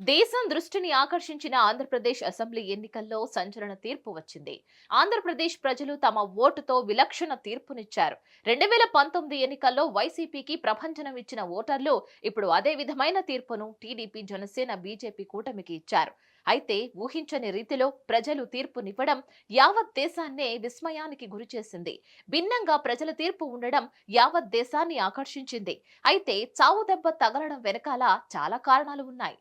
దేశం దృష్టిని ఆకర్షించిన ఆంధ్రప్రదేశ్ అసెంబ్లీ ఎన్నికల్లో సంచలన తీర్పు వచ్చింది. ఆంధ్రప్రదేశ్ ప్రజలు తమ ఓటుతో విలక్షణ తీర్పునిచ్చారు. 2019 ఎన్నికల్లో వైసీపీకి ప్రభంజనం ఇచ్చిన ఓటర్లు ఇప్పుడు అదే విధమైన తీర్పును టీడీపీ, జనసేన, బీజేపీ కూటమికి ఇచ్చారు. అయితే ఊహించని రీతిలో ప్రజలు తీర్పునివ్వడం యావత్ దేశాన్నే విస్మయానికి గురిచేసింది. భిన్నంగా ప్రజల తీర్పు ఉండడం యావత్ దేశాన్ని ఆకర్షించింది. అయితే చావు దెబ్బ తగలడం వెనకాల చాలా కారణాలు ఉన్నాయి.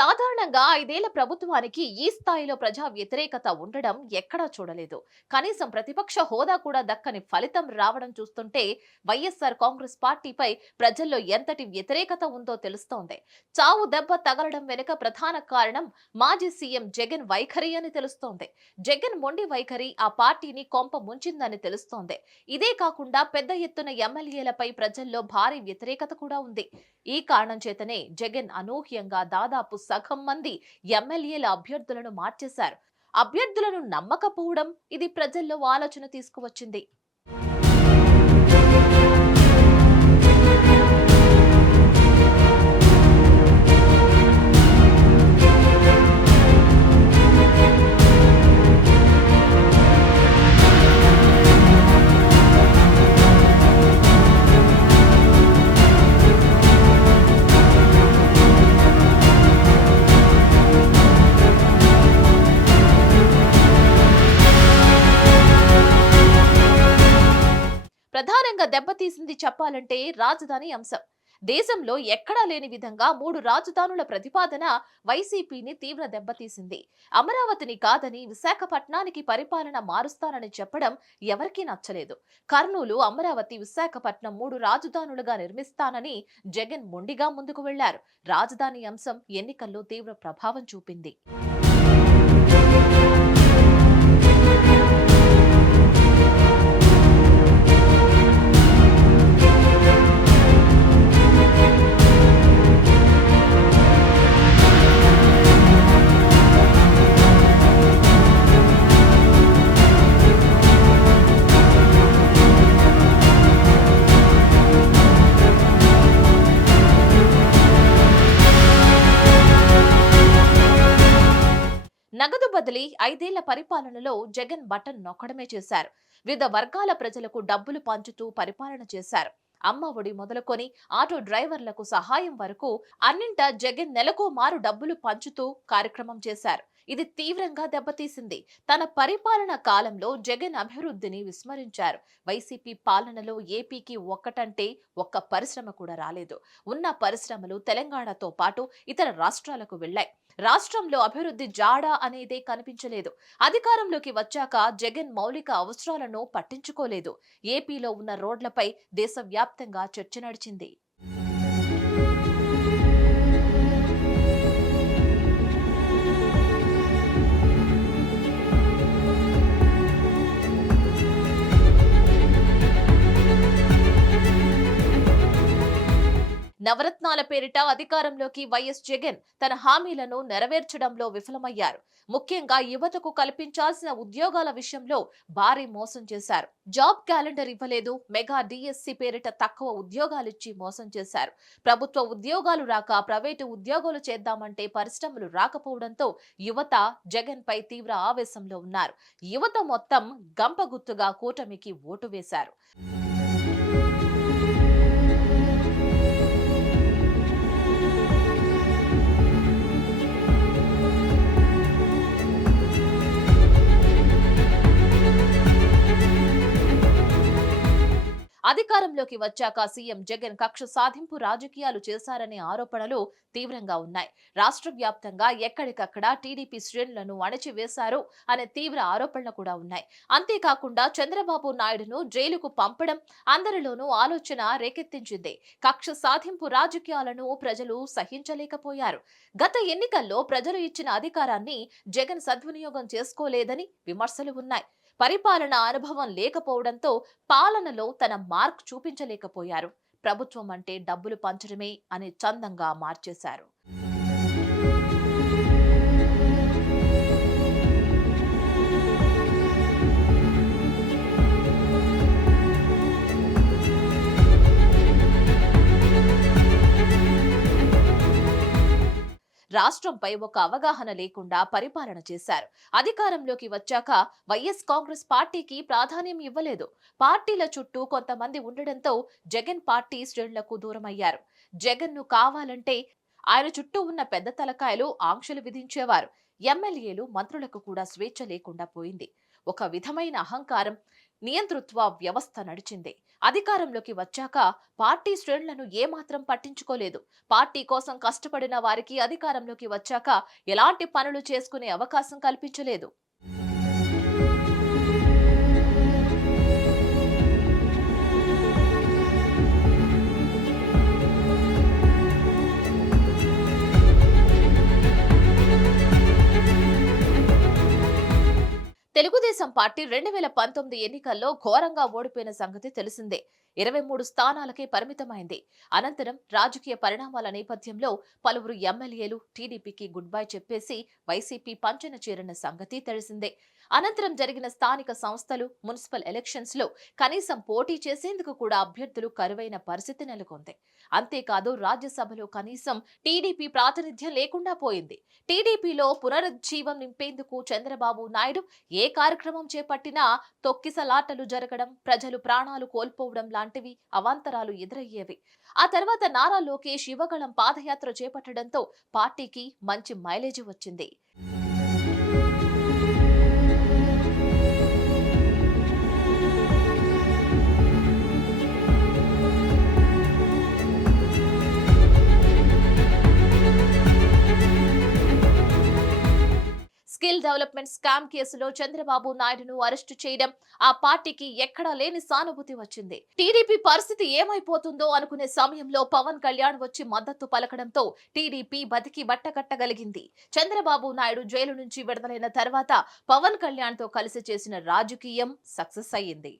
సాధారణంగా 5 ఏళ్ల ప్రభుత్వానికి ఈ స్థాయిలో ప్రజా వ్యతిరేకత ఉండడం ఎక్కడా చూడలేదు. కనీసం ప్రతిపక్ష హోదా కూడా దక్కని ఫలితం రావడం చూస్తుంటే వైఎస్ఆర్ కాంగ్రెస్ పార్టీపై ప్రజల్లో ఎంతటి వ్యతిరేకత ఉందో తెలుస్తోంది. చావు దెబ్బ తగలడం వెనుక ప్రధాన కారణం మాజీ సీఎం జగన్ వైఖరి అని తెలుస్తోంది. జగన్ మొండి వైఖరి ఆ పార్టీని కొంప ముంచిందని తెలుస్తోంది. ఇదే కాకుండా పెద్ద ఎత్తున ఎమ్మెల్యేలపై ప్రజల్లో భారీ వ్యతిరేకత కూడా ఉంది. ఈ కారణం చేతనే జగన్ అనూహ్యంగా దాదాపు సగం మంది ఎమ్మెల్యేల అభ్యర్థులను మార్చేశారు. అభ్యర్థులను నమ్మకపోవడం ఇది ప్రజల్లో ఆలోచన తీసుకువచ్చింది. ప్రధానంగా దెబ్బతీసింది చెప్పాలంటే రాజధాని అంశం. దేశంలో ఎక్కడా లేని విధంగా 3 రాజధానుల ప్రతిపాదన వైసీపీని తీవ్ర దెబ్బతీసింది. అమరావతిని కాదని విశాఖపట్నానికి పరిపాలన మారుస్తానని చెప్పడం ఎవరికీ నచ్చలేదు. కర్నూలు, అమరావతి, విశాఖపట్నం 3 రాజధానులుగా నిర్మిస్తానని జగన్ మొండిగా ముందుకు వెళ్లారు. రాజధాని అంశం ఎన్నికల్లో తీవ్ర ప్రభావం చూపింది. నగదు బదిలీ 5 ఏళ్ల పరిపాలనలో జగన్ బటన్ నొక్కడమే చేశారు. వివిధ వర్గాల ప్రజలకు డబ్బులు పంచుతూ పరిపాలన చేశారు. అమ్మ ఒడి మొదలుకొని ఆటో డ్రైవర్లకు సహాయం వరకు అన్నింటా జగన్ నెలకో మారు డబ్బులు పంచుతూ కార్యక్రమం చేశారు. ఇది తీవ్రంగా దెబ్బతీసింది. తన పరిపాలన కాలంలో జగన్ అభివృద్ధిని విస్మరించారు. వైసీపీ పాలనలో ఏపీకి ఒక్కటంటే ఒక్క పరిశ్రమ కూడా రాలేదు. ఉన్న పరిశ్రమలు తెలంగాణతో పాటు ఇతర రాష్ట్రాలకు వెళ్లాయి. రాష్ట్రంలో అభివృద్ధి జాడా అనేదే కనిపించలేదు. అధికారంలోకి వచ్చాక జగన్ మౌలిక అవసరాలను పట్టించుకోలేదు. ఏపీలో ఉన్న రోడ్లపై దేశవ్యాప్తంగా చర్చ నడిచింది. నవరత్నాల పేరిట అధికారంలోకి వైఎస్ జగన్ తన హామీలను నెరవేర్చడంలో విఫలమయ్యారు. ముఖ్యంగా యువతకు కల్పించాల్సిన ఉద్యోగాల విషయంలో భారీ మోసం చేశారు. జాబ్ క్యాలెండర్ ఇవ్వలేదు. మెగా డిఎస్సి పేరిట తక్కువ ఉద్యోగాలిచ్చి మోసం చేశారు. ప్రభుత్వ ఉద్యోగాలు రాక ప్రైవేటు ఉద్యోగాలు చేద్దామంటే పరిశ్రమలు రాకపోవడంతో యువత జగన్ పై తీవ్ర ఆవేశంలో ఉన్నారు. యువత మొత్తం గంపగుత్తుగా కూటమికి ఓటు వేశారు. అధికారంలోకి వచ్చాక సీఎం జగన్ కక్ష సాధింపు రాజకీయాలు చేశారనే ఆరోపణలు తీవ్రంగా ఉన్నాయి. రాష్ట్ర వ్యాప్తంగా ఎక్కడికక్కడ టీడీపీ శ్రేణులను అణచివేశారు అనే తీవ్ర ఆరోపణలు కూడా ఉన్నాయి. అంతేకాకుండా చంద్రబాబు నాయుడును జైలుకు పంపడం అందరిలోనూ ఆలోచన రేకెత్తించింది. కక్ష సాధింపు రాజకీయాలను ప్రజలు సహించలేకపోయారు. గత ఎన్నికల్లో ప్రజలు ఇచ్చిన అధికారాన్ని జగన్ సద్వినియోగం చేసుకోలేదని విమర్శలు ఉన్నాయి. పరిపాలన అనుభవం లేకపోవడంతో పాలనలో తన మార్క్ చూపించలేకపోయారు. ప్రభుత్వం అంటే డబ్బులు పంచడమే అనే చందంగా మార్చేశారు. రాష్ట్రంపై ఒక అవగాహన లేకుండా పరిపాలన చేశారు. అధికారంలోకి వచ్చాక వైఎస్ కాంగ్రెస్ పార్టీకి ప్రాధాన్యం ఇవ్వలేదు. పార్టీల చుట్టూ కొంతమంది ఉండడంతో జగన్ పార్టీ శ్రేణులకు దూరమయ్యారు. జగన్ ను కావాలంటే ఆయన చుట్టూ ఉన్న పెద్ద తలకాయలు ఆంక్షలు విధించేవారు. ఎమ్మెల్యేలు మంత్రులకు కూడా స్వేచ్ఛ లేకుండా పోయింది. ఒక విధమైన అహంకారం, నియంతృత్వ వ్యవస్థ నడిచింది. అధికారంలోకి వచ్చాక పార్టీ శ్రేణులను ఏమాత్రం పట్టించుకోలేదు. పార్టీ కోసం కష్టపడిన వారికి అధికారంలోకి వచ్చాక ఎలాంటి పనులు చేసుకునే అవకాశం కల్పించలేదు. తెలుగుదేశం పార్టీ 2019 ఎన్నికల్లో ఘోరంగా ఓడిపోయిన సంగతి తెలిసిందే. 23 స్థానాలకే పరిమితమైంది. అనంతరం రాజకీయ పరిణామాల నేపథ్యంలో పలువురు ఎమ్మెల్యేలు టీడీపీకి గుడ్ బై చెప్పేసి వైసీపీ పంచన చేరిన సంగతి తెలిసిందే. అనంతరం జరిగిన స్థానిక సంస్థలు, మున్సిపల్ ఎలక్షన్స్ లో కనీసం పోటీ చేసేందుకు కూడా అభ్యర్థులు కరువైన పరిస్థితి నెలకొంది. అంతేకాదు రాజ్యసభలో కనీసం టీడీపీ ప్రాతినిధ్యం లేకుండా పోయింది. టీడీపీలో పునరుజ్జీవం నింపేందుకు చంద్రబాబు నాయుడు ఏ కార్యక్రమం చేపట్టినా తొక్కిసలాటలు జరగడం, ప్రజలు ప్రాణాలు కోల్పోవడం లాంటివి అవాంతరాలు ఎదురయ్యేవి. ఆ తర్వాత నారా లోకేష్ యువగళం పాదయాత్ర చేపట్టడంతో పార్టీకి మంచి మైలేజీ వచ్చింది. స్కిల్ డెవలప్మెంట్ స్కామ్ కేసులో చంద్రబాబు నాయుడును అరెస్టు చేయడం ఆ పార్టీకి ఎక్కడా లేని సానుభూతి వచ్చింది. టీడీపీ పరిస్థితి ఏమైపోతుందో అనుకునే సమయంలో పవన్ కళ్యాణ్ వచ్చి మద్దతు పలకడంతో టీడీపీ బతికి బట్టకట్టగలిగింది. చంద్రబాబు నాయుడు జైలు నుంచి విడుదలైన తర్వాత పవన్ కళ్యాణ్ తో కలిసి చేసిన రాజకీయం సక్సెస్ అయ్యింది.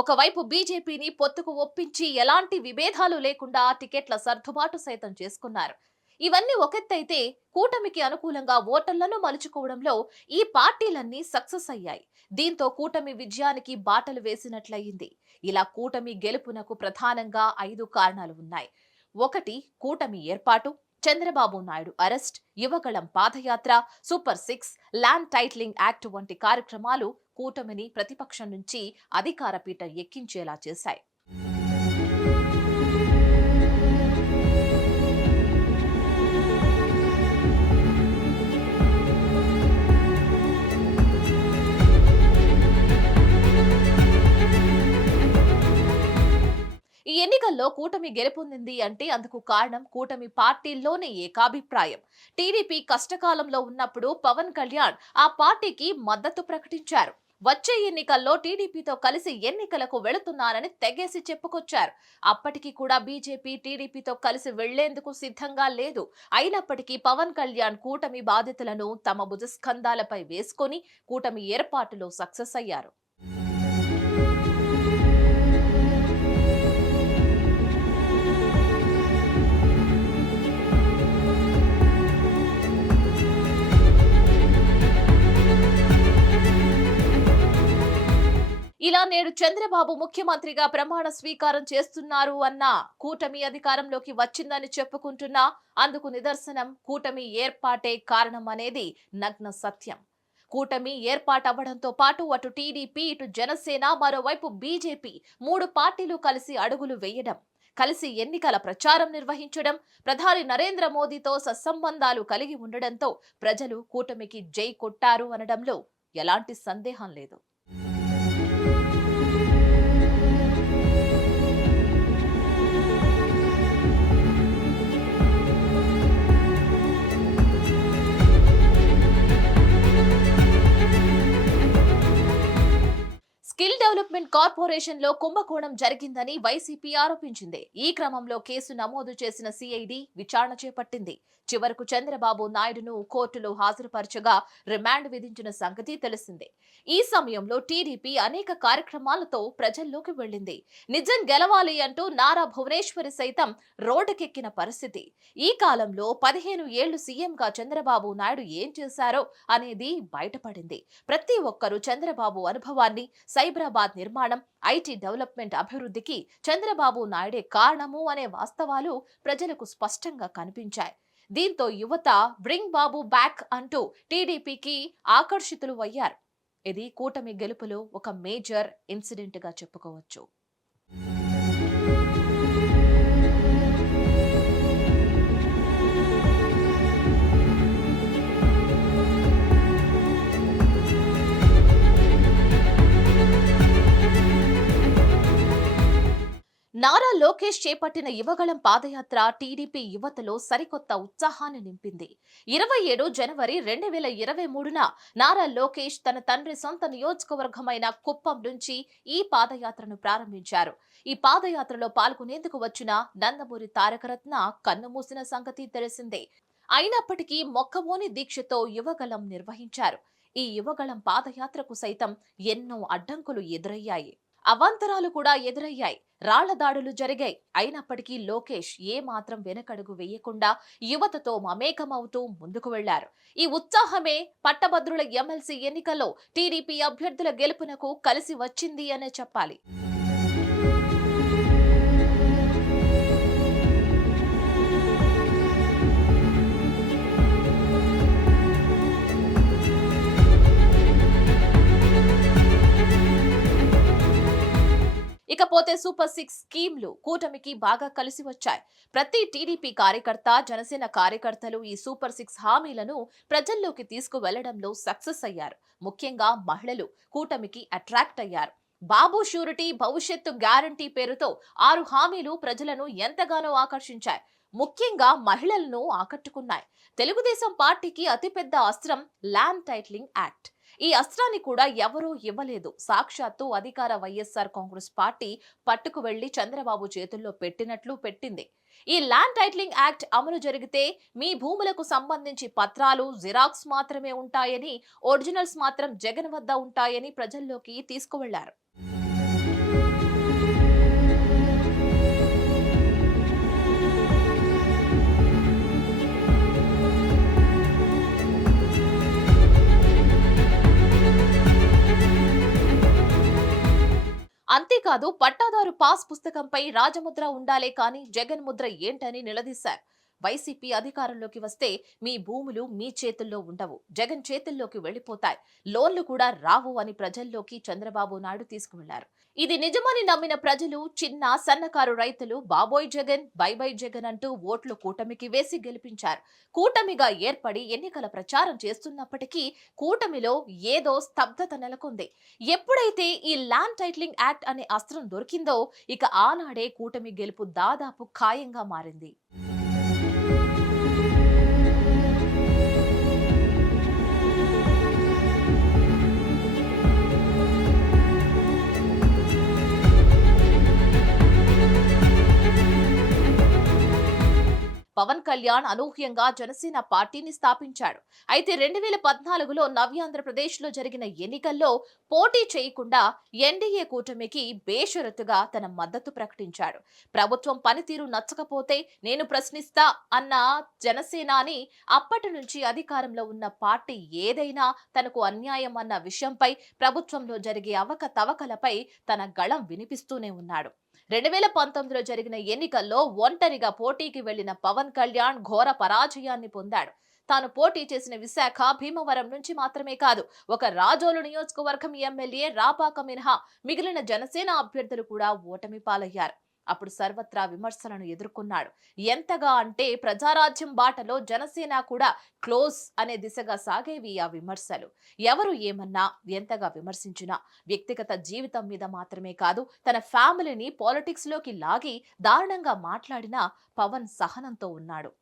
ఒకవైపు బీజేపీని పొత్తుకు ఒప్పించి ఎలాంటి విభేదాలు లేకుండా టికెట్ల సర్దుబాటు సైతం చేసుకున్నారు. ఇవన్నీ ఒకెత్తైతే కూటమికి అనుకూలంగా ఓటర్లను మలుచుకోవడంలో ఈ పార్టీలన్నీ సక్సెస్ అయ్యాయి. దీంతో కూటమి విజయానికి బాటలు వేసినట్లయింది. ఇలా కూటమి గెలుపునకు ప్రధానంగా 5 కారణాలు ఉన్నాయి. 1. కూటమి ఏర్పాటు, చంద్రబాబు నాయుడు అరెస్ట్, యువగళం పాదయాత్ర, సూపర్ 6, ల్యాండ్ టైటిలింగ్ యాక్ట్ వంటి కార్యక్రమాలు కూటమిని ప్రతిపక్షం నుంచి అధికార పీట ఎక్కించేలా చేశాయి. ఈ ఎన్నికల్లో కూటమి గెలుపొందింది అంటే అందుకు కారణం కూటమి పార్టీల్లోనే ఏకాభిప్రాయం. టీడీపీ కష్టకాలంలో ఉన్నప్పుడు పవన్ కళ్యాణ్ ఆ పార్టీకి మద్దతు ప్రకటించారు. వచ్చే ఎన్నికల్లో టీడీపీతో కలిసి ఎన్నికలకు వెళుతున్నారని తెగేసి చెప్పుకొచ్చారు. అప్పటికి కూడా బీజేపీ టీడీపీతో కలిసి వెళ్లేందుకు సిద్ధంగా లేదు. అయినప్పటికీ పవన్ కళ్యాణ్ కూటమి బాధ్యతలను తమ భుజస్కంధాలపై వేసుకొని కూటమి ఏర్పాటులో సక్సెస్ అయ్యారు. ఇలా నేడు చంద్రబాబు ముఖ్యమంత్రిగా ప్రమాణ స్వీకారం చేస్తున్నారు అన్న కూటమి అధికారంలోకి వచ్చిందని చెప్పుకుంటున్నా అందుకు నిదర్శనం కూటమి ఏర్పాటే కారణం అనేది నగ్న సత్యం. కూటమి ఏర్పాటవ్వడంతో పాటు అటు టీడీపీ, ఇటు జనసేన, మరోవైపు బీజేపీ 3 పార్టీలు కలిసి అడుగులు వేయడం, కలిసి ఎన్నికల ప్రచారం నిర్వహించడం, ప్రధాని నరేంద్ర మోదీతో సత్సంబంధాలు కలిగి ఉండడంతో ప్రజలు కూటమికి జై కొట్టారు అనడంలో ఎలాంటి సందేహం లేదు. స్కిల్ డెవలప్మెంట్ కార్పొరేషన్ లో కుంభకోణం జరిగిందని వైసీపీ ఆరోపించింది. ఈ క్రమంలో కేసు నమోదు చేసిన సిఐడి విచారణ చేపట్టింది. చివరకు చంద్రబాబు నాయుడును కోర్టులో హాజరుపరచగా రిమాండ్ విధించిన సంగతి తెలిసిందే. ఈ సమయంలో టీడీపీ అనేక కార్యక్రమాలతో ప్రజల్లోకి వెళ్లింది. నిజం గెలవాలి అంటూ నారా భువనేశ్వరి సైతం రోడ్డుకెక్కిన పరిస్థితి. ఈ కాలంలో 15 ఏళ్లు సీఎంగా చంద్రబాబు నాయుడు ఏం చేశారో అనేది బయటపడింది. ప్రతి ఒక్కరూ చంద్రబాబు అనుభవాన్ని, సైబరాబాద్ నిర్మాణం, ఐటీ డెవలప్మెంట్ అభివృద్ధికి చంద్రబాబు నాయుడే కారణము అనే వాస్తవాలు ప్రజలకు స్పష్టంగా కనిపించాయి. దీంతో యువత బ్రింగ్ బాబు బ్యాక్ అంటూ టీడీపీకి ఆకర్షితులు అయ్యారు. ఇది కూటమి గెలుపులో ఒక మేజర్ ఇన్సిడెంట్ గా చెప్పుకోవచ్చు. నారా లోకేష్ చేపట్టిన యువగళం పాదయాత్ర టీడీపీ యువతలో సరికొత్త ఉత్సాహాన్ని నింపింది. 27 జనవరి 2023న నారా లోకేష్ తన తండ్రి సొంత నియోజకవర్గమైన కుప్పం నుంచి ఈ పాదయాత్రను ప్రారంభించారు. ఈ పాదయాత్రలో పాల్గొనేందుకు వచ్చిన నందమూరి తారకరత్న కన్నుమూసిన సంగతి తెలిసిందే. అయినప్పటికీ మొక్కవోని దీక్షతో యువగళం నిర్వహించారు. ఈ యువగళం పాదయాత్రకు సైతం ఎన్నో అడ్డంకులు ఎదురయ్యాయి. అవాంతరాలు కూడా ఎదురయ్యాయి. రాళ్ల దాడులు జరిగాయి. అయినప్పటికీ లోకేష్ ఏ మాత్రం వెనకడుగు వేయకుండా యువతతో మమేకమవుతూ ముందుకు వెళ్లారు. ఈ ఉత్సాహమే పట్టభద్రుల ఎమ్మెల్సీ ఎన్నికల్లో టీడీపీ అభ్యర్థుల గెలుపునకు కలిసి వచ్చింది అనే చెప్పాలి. ఇకపోతే సూపర్ 6 స్కీమ్లు కూటమికి బాగా కలిసి వచ్చాయి. ప్రతి టీడీపీ కార్యకర్త, జనసేన కార్యకర్తలు ఈ సూపర్ 6 హామీలను ప్రజల్లోకి తీసుకువెళ్లడంలో సక్సెస్ అయ్యారు. ముఖ్యంగా మహిళలు కూటమికి అట్రాక్ట్ అయ్యారు. బాబు షూరిటీ, భవిష్యత్తు గ్యారంటీ పేరుతో 6 హామీలు ప్రజలను ఎంతగానో ఆకర్షించాయి. ముఖ్యంగా మహిళలను ఆకట్టుకున్నాయి. తెలుగుదేశం పార్టీకి అతిపెద్ద అస్త్రం ల్యాండ్ టైటిలింగ్ యాక్ట్. ఈ అస్త్రాన్ని కూడా ఎవరూ ఇవ్వలేదు. సాక్షాత్తు అధికార వైఎస్ఆర్ కాంగ్రెస్ పార్టీ పట్టుకు వెళ్లి చంద్రబాబు చేతుల్లో పెట్టినట్లు పెట్టింది. ఈ ల్యాండ్ టైటిలింగ్ యాక్ట్ అమలు జరిగితే మీ భూములకు సంబంధించి పత్రాలు జిరాక్స్ మాత్రమే ఉంటాయని, ఒరిజినల్స్ మాత్రం జగన్ వద్ద ఉంటాయని ప్రజల్లోకి తీసుకువెళ్లారు. అంతేకాదు పట్టాదారు పాస్ పుస్తకంపై రాజముద్ర ఉండాలే కానీ జగన్ ముద్ర ఏంటని నిలదీశారు. వైసీపీ అధికారంలోకి వస్తే మీ భూములు మీ చేతుల్లో ఉండవు, జగన్ చేతుల్లోకి వెళ్లిపోతాయి, లోన్లు కూడా రావు అని ప్రజల్లోకి చంద్రబాబు నాయుడు తీసుకువెళ్లారు. ఇది నిజమని నమ్మిన ప్రజలు, చిన్న సన్నకారు రైతులు బాబోయ్ జగన్, బై బై జగన్ అంటూ ఓట్లు కూటమికి వేసి గెలిపించారు. కూటమిగా ఏర్పడి ఎన్నికల ప్రచారం చేస్తున్నప్పటికీ కూటమిలో ఏదో స్తబ్దత నెలకొంది. ఎప్పుడైతే ఈ ల్యాండ్ టైటిలింగ్ యాక్ట్ అనే అస్త్రం దొరికిందో ఇక ఆనాడే కూటమి గెలుపు దాదాపు ఖాయంగా మారింది. పవన్ కళ్యాణ్ అనూహ్యంగా జనసేన పార్టీని స్థాపించాడు. అయితే 2014లో నవ్యాంధ్రప్రదేశ్ లో జరిగిన ఎన్నికల్లో పోటీ చేయకుండా ఎన్డీఏ కూటమికి బేషరతుగా తన మద్దతు ప్రకటించాడు. ప్రభుత్వం పనితీరు నచ్చకపోతే నేను ప్రశ్నిస్తా అన్న జనసేనాని అప్పటి నుంచి అధికారంలో ఉన్న పార్టీ ఏదైనా తనకు అన్యాయం అన్న విషయంపై, ప్రభుత్వంలో జరిగే అవకతవకలపై తన గళం వినిపిస్తూనే ఉన్నాడు. 2019లో జరిగిన ఎన్నికల్లో ఒంటరిగా పోటీకి వెళ్లిన పవన్ కళ్యాణ్ ఘోర పరాజయాన్ని పొందాడు. తాను పోటీ చేసిన విశాఖ, భీమవరం నుంచి మాత్రమే కాదు, ఒక రాజోలు నియోజకవర్గం ఎమ్మెల్యే రాపాక మినహా మిగిలిన జనసేన అభ్యర్థులు కూడా ఓటమి పాలయ్యారు. అప్పుడు సర్వత్రా విమర్శలను ఎదుర్కొన్నాడు. ఎంతగా అంటే ప్రజారాజ్యం బాటలో జనసేన కూడా క్లోజ్ అనే దిశగా సాగేవి ఆ విమర్శలు. ఎవరు ఏమన్నా, ఎంతగా విమర్శించినా వ్యక్తిగత జీవితం మీద మాత్రమే కాదు, తన ఫ్యామిలీని పాలిటిక్స్ లోకి లాగి దారుణంగా మాట్లాడినా పవన్ సహనంతో ఉన్నాడు.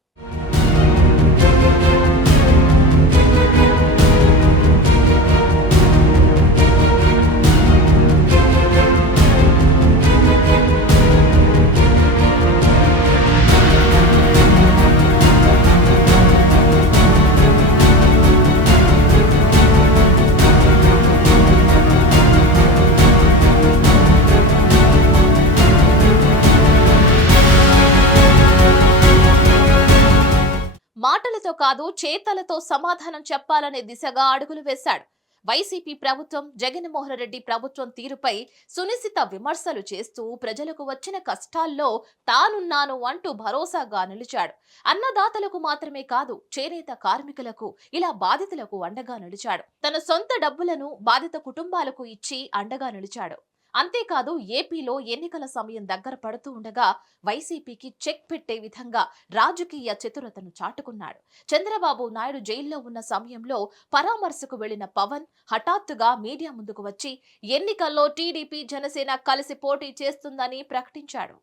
మాటలతో కాదు, చేతలతో సమాధానం చెప్పాలనే దిశగా అడుగులు వేశాడు. వైసీపీ ప్రభుత్వం, జగన్మోహన్ రెడ్డి ప్రభుత్వం తీరుపై సునిశిత విమర్శలు చేస్తూ ప్రజలకు వచ్చిన కష్టాల్లో తానున్నాను అంటూ భరోసాగా నిలిచాడు. అన్నదాతలకు మాత్రమే కాదు, చేనేత కార్మికులకు, ఇలా బాధితులకు అండగా నిలిచాడు. తన సొంత డబ్బులను బాధిత కుటుంబాలకు ఇచ్చి అండగా నిలిచాడు. అంతేకాదు, ఏపీలో ఎన్నికల సమయం దగ్గర పడుతూ ఉండగా వైసీపీకి చెక్ పెట్టే విధంగా రాజకీయ చతురతను చాటుకున్నాడు. చంద్రబాబు నాయుడు జైల్లో ఉన్న సమయంలో పరామర్శకు వెళ్లిన పవన్ హఠాత్తుగా మీడియా ముందుకు వచ్చి ఎన్నికల్లో టీడీపీ, జనసేన కలిసి పోటీ చేస్తుందని ప్రకటించాడు.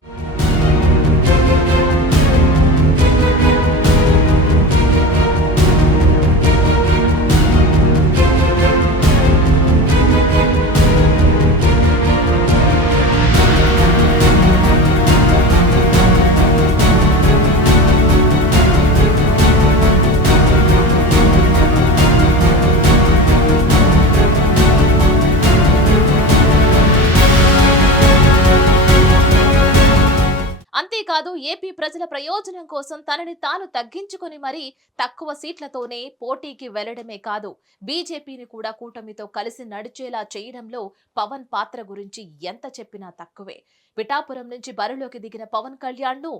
అంతేకాదు, ఏపీ ప్రజల ప్రయోజనం కోసం తనని తాను తగ్గించుకొని మరీ తక్కువ సీట్లతోనే పోటీకి వెళ్లడమే కాదు, బీజేపీని కూడా కూటమితో కలిసి నడిచేలా చేయడంలో పవన్ పాత్ర గురించి ఎంత చెప్పినా తక్కువే. పిఠాపురం నుంచి బరిలోకి దిగిన పవన్ కళ్యాణ్ ను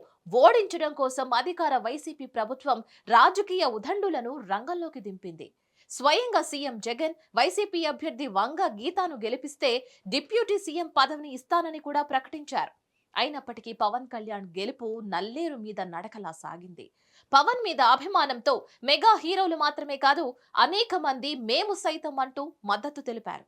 ఓడించడం కోసం అధికార వైసీపీ ప్రభుత్వం రాజకీయ ఉదండులను రంగంలోకి దింపింది. స్వయంగా సీఎం జగన్ వైసీపీ అభ్యర్థి వంగ గీతాను గెలిపిస్తే డిప్యూటీ సీఎం పదవిని ఇస్తానని కూడా ప్రకటించారు. అయినప్పటికీ పవన్ కళ్యాణ్ గెలుపు నల్లేరు మీద నడకలా సాగింది. పవన్ మీద అభిమానంతో మెగా హీరోలు మాత్రమే కాదు, అనేక మంది మేము సైతం అంటూ మద్దతు తెలిపారు.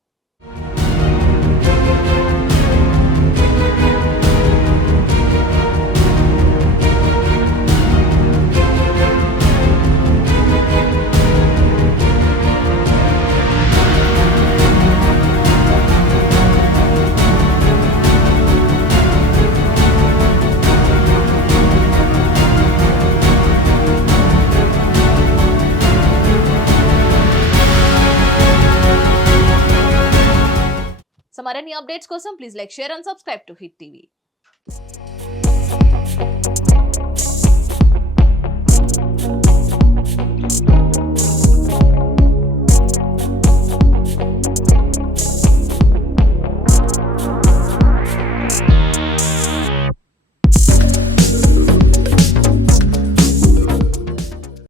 మరిన్ని అప్డేట్స్ కోసం please like, share and subscribe to hit TV.